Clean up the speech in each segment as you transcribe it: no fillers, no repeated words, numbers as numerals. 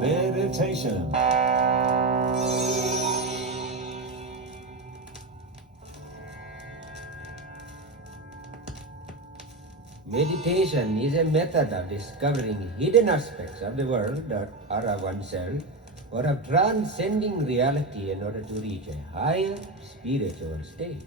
Meditation. Meditation is a method of discovering hidden aspects of the world or of oneself, or of transcending reality in order to reach a higher spiritual state.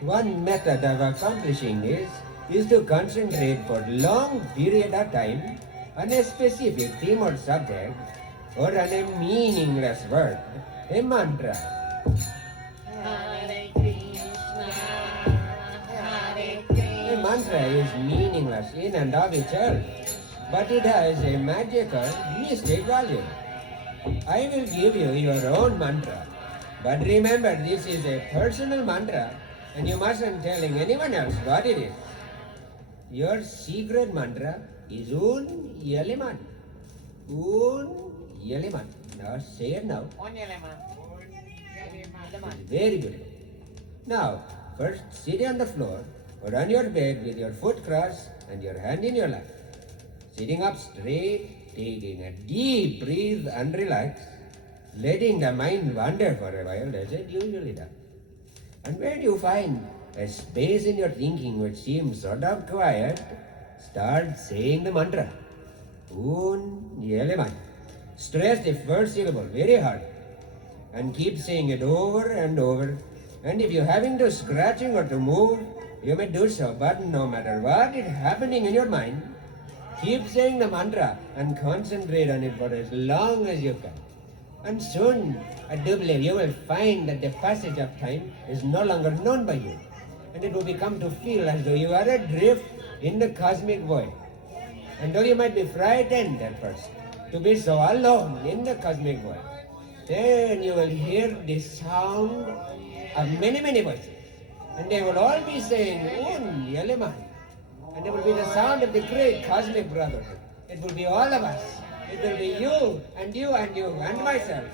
One method of accomplishing this is to concentrate for a long period of time on a specific theme or subject, or on a meaningless word, a mantra. A mantra is meaningless in and of itself, but it has a magical, mystic value. I will give you your own mantra, but remember this is a personal mantra and you mustn't tell anyone else what it is. Your secret mantra is Un Yeliman. Un Yeliman. Now say it now. Very beautiful. Now, first sit on the floor or on your bed with your foot crossed and your hand in your lap. Sitting up straight, taking a deep breath and relax, letting the mind wander for a while as it usually does. And when you find a space in your thinking which seems sort of quiet, start saying the mantra. Un Yeleman. Stress the first syllable very hard and keep saying it over and over. And if you're having to scratching or to move, you may do so, but no matter what is happening in your mind, keep saying the mantra and concentrate on it for as long as you can. And soon, I do believe you will find that the passage of time is no longer known by you, and it will become to feel as though you are adrift in the cosmic void. And though you might be frightened at first to be so alone in the cosmic void, then you will hear the sound of many, many voices. And they will all be saying, Un Yeleman. And it will be the sound of the great cosmic brotherhood. It will be all of us. It will be you and you and you and myself.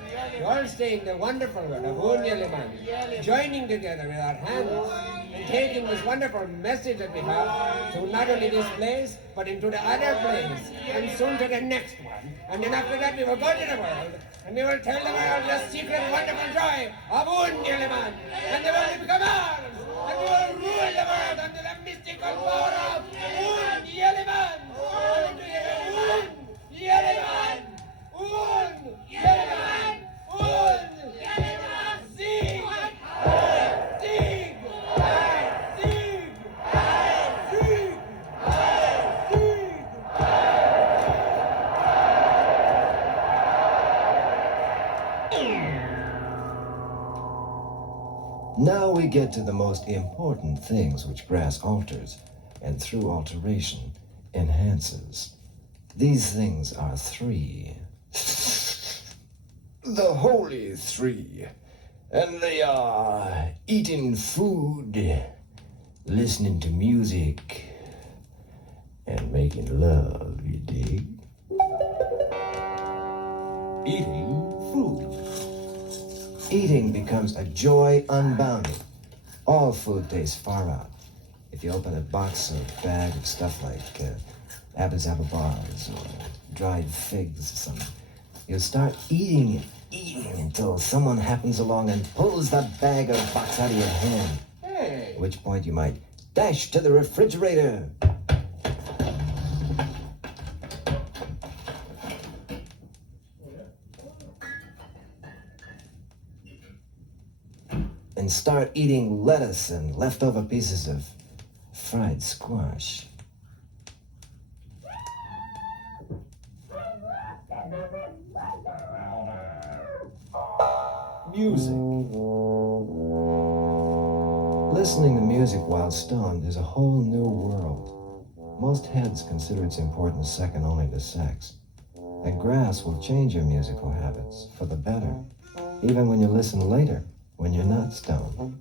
All saying the wonderful word of Un Yeleman. Joining together with our hands and taking this wonderful message that we have to not only this place, but into the other place, and soon to the next one. And then after that we will go to the world, and we will tell the world the secret wonderful joy of Un Yeleman. And the world will become ours, and we will rule the world under the mystical power of Un Yeleman. Un Yeleman! Un Yeleman! Un Yeleman! Sieg! Sieg! Sieg! Sieg! Now we get to the most important things which grass alters, and through alteration enhances. These things are three. The holy three. And they are eating food, listening to music, and making love, you dig? Eating food. Eating becomes a joy unbounded. All food tastes far out. If you open a box or a bag of stuff like Abba's apple bars or dried figs or something, you'll start eating until someone happens along and pulls that bag or box out of your hand. Hey. At which point you might dash to the refrigerator. And start eating lettuce and leftover pieces of fried squash. Music. Listening to music while stoned is a whole new world. Most heads consider its importance second only to sex. And grass will change your musical habits for the better, even when you listen later, when you're not stoned.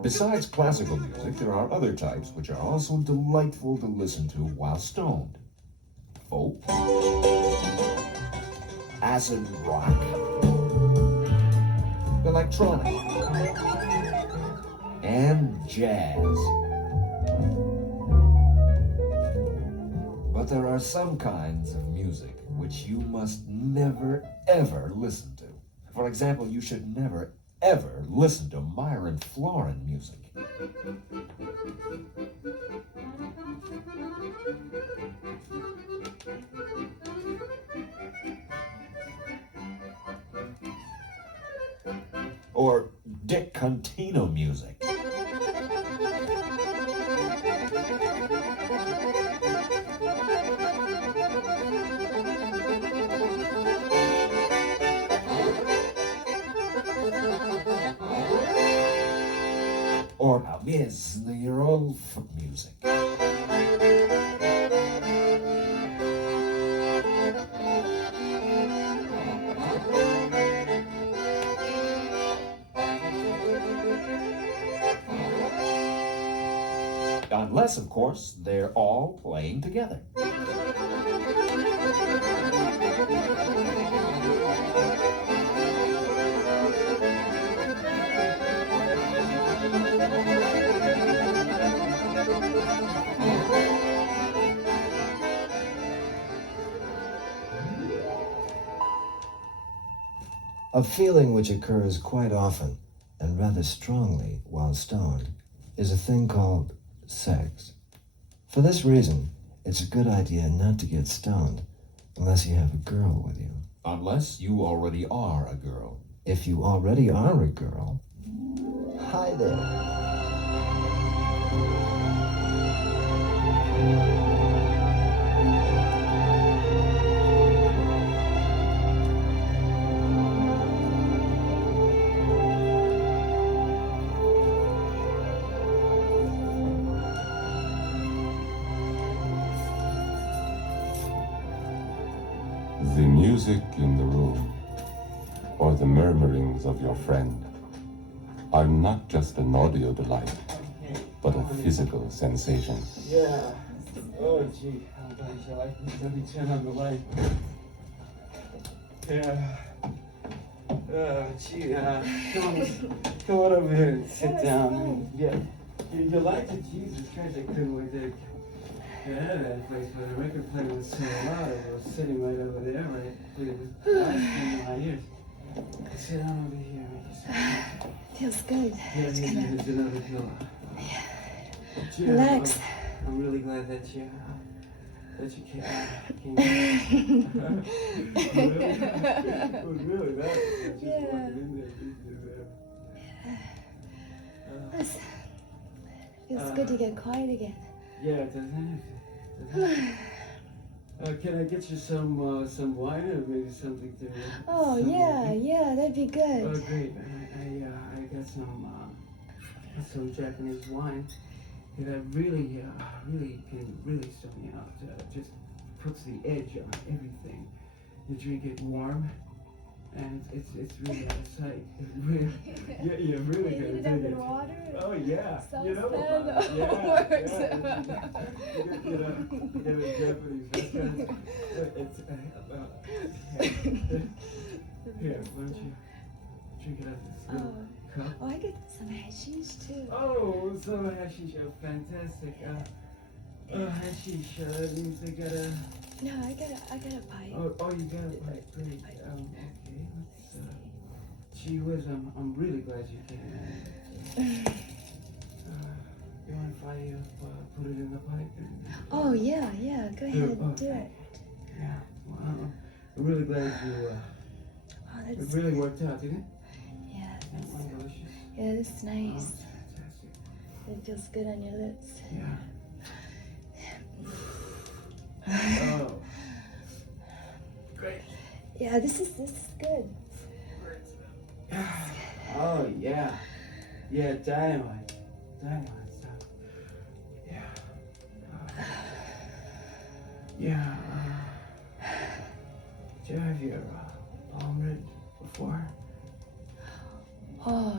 Besides Besides classical music, there are other types which are also delightful to listen to while stoned. Folk, acid rock, electronic, and jazz. But there are some kinds of music which you must never, ever listen to. For example, you should never, ever listen to Myron Florin music. Or Dick Contino music. Or your old folk music. Unless, of course, they're all playing together. A feeling which occurs quite often and rather strongly while stoned is a thing called sex. For this reason, it's a good idea not to get stoned unless you have a girl with you. Unless you already are a girl. If you already are a girl, hi there. The music in the room, or the murmurings of your friend, are not just an audio delight, but a physical sensation. Yeah. Oh, gee. How about you like let me turn on the light? Yeah. Gee, come on over here and sit down. Yeah. You liked it, Jesus Christ, I couldn't wait to get out of that place, but the record player was so loud. I was sitting right over there, right? It was blasting in my ears. Sit down over here. Feels good. Yeah, It's here's kinda... another pillow. Gee, Relax. I'm really glad that you came. Really, that. Just Yeah. walking in there. Feels good to get quiet again. Yeah, doesn't it? Can I get you some wine or maybe something to? Oh, yeah, that'd be good. Oh, great. I got some Japanese wine that really can really stone you out. Just puts the edge on everything. You drink it warm, and it's really out of sight. Really, you're really You gonna heat it up dig in it. water. Oh yeah, you know Saucepan about it. Yeah, works. you get a Japanese restaurant. It's here. Why don't you drink it out of this little cup? Oh, I get some hashish too. Oh, so hashish, fantastic. Hashish, that means they got a. No, I got a pipe. Oh, you got a pipe. Great. Okay, let's. Gee whiz, I'm really glad you came. You mind if I put it in the pipe? Oh, yeah, go ahead, do it. Yeah, well, I'm really glad you. Oh, It that's... really worked out, didn't it? Yeah, Delicious. yeah, this is nice. Fantastic. It feels good on your lips. Yeah. Oh. Great. Yeah, this is good. Oh yeah. Yeah, dynamite. Dynamite stuff. Yeah. Yeah. Did you have your palm read before? Oh,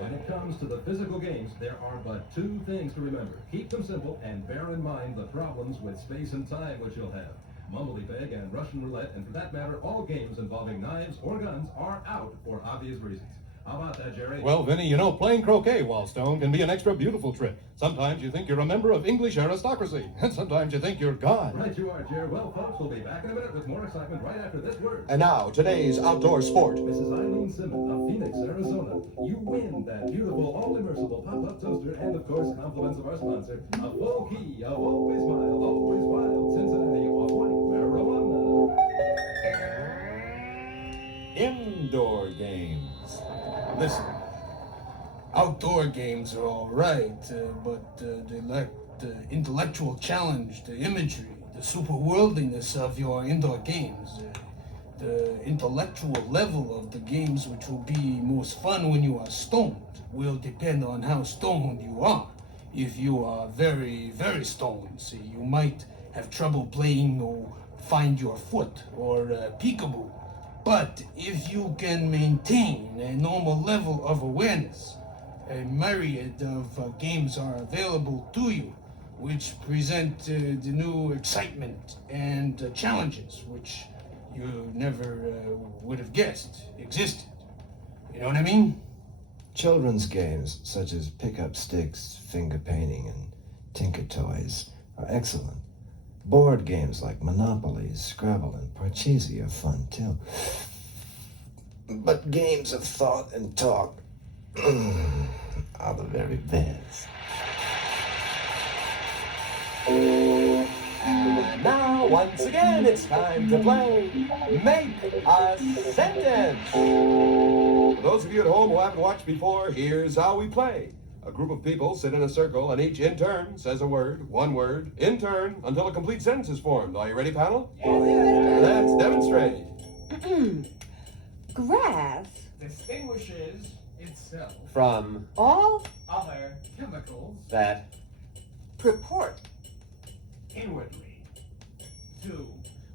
When it comes to the physical games, there are but two things to remember. Keep them simple and bear in mind the problems with space and time which you'll have. Mumbly Peg and Russian Roulette, and for that matter, all games involving knives or guns are out for obvious reasons. How about that, Jerry? Well, Vinny, you know, playing croquet while stoned can be an extra beautiful trip. Sometimes you think you're a member of English aristocracy, and sometimes you think you're God. Right you are, Jerry. Well, folks, we'll be back in a minute with more excitement right after this word. And now, today's outdoor sport. Mrs. Eileen Simmons of Phoenix, Arizona. You win that beautiful, all-immersible pop-up toaster and, of course, compliments of our sponsor, a full key of Always Wild, Cincinnati Off-White Marijuana. Indoor games. Listen, outdoor games are all right, but they lack the intellectual challenge, the imagery, the superworldliness of your indoor games. The intellectual level of the games which will be most fun when you are stoned will depend on how stoned you are. If you are very, very stoned, say, you might have trouble playing or Find Your Foot or peekaboo. But if you can maintain a normal level of awareness, a myriad of games are available to you, which present the new excitement and challenges which you never would have guessed existed. You know what I mean? Children's games such as pick-up sticks, finger painting, and Tinker Toys are excellent. Board games like Monopoly, Scrabble, and Parcheesi are fun too. But games of thought and talk are the very best. And now, once again, it's time to play Make a Sentence. For those of you at home who haven't watched before, here's how we play. A group of people sit in a circle, and each in turn says a word, one word, in turn, until a complete sentence is formed. Are you ready, panel? Let's demonstrate. Grass Distinguishes itself From all other chemicals that purport inwardly to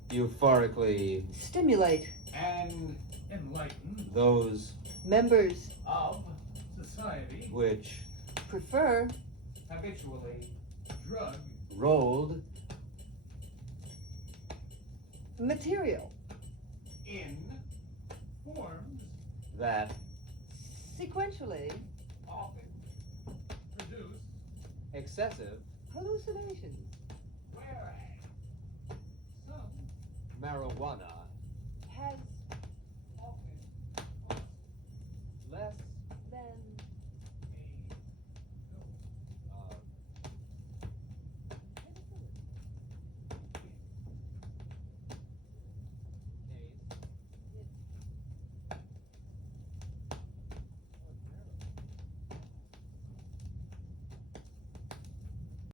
euphorically stimulate and enlighten those members of society which prefer habitually drug rolled material in forms that sequentially often produce excessive hallucinations whereas some marijuana has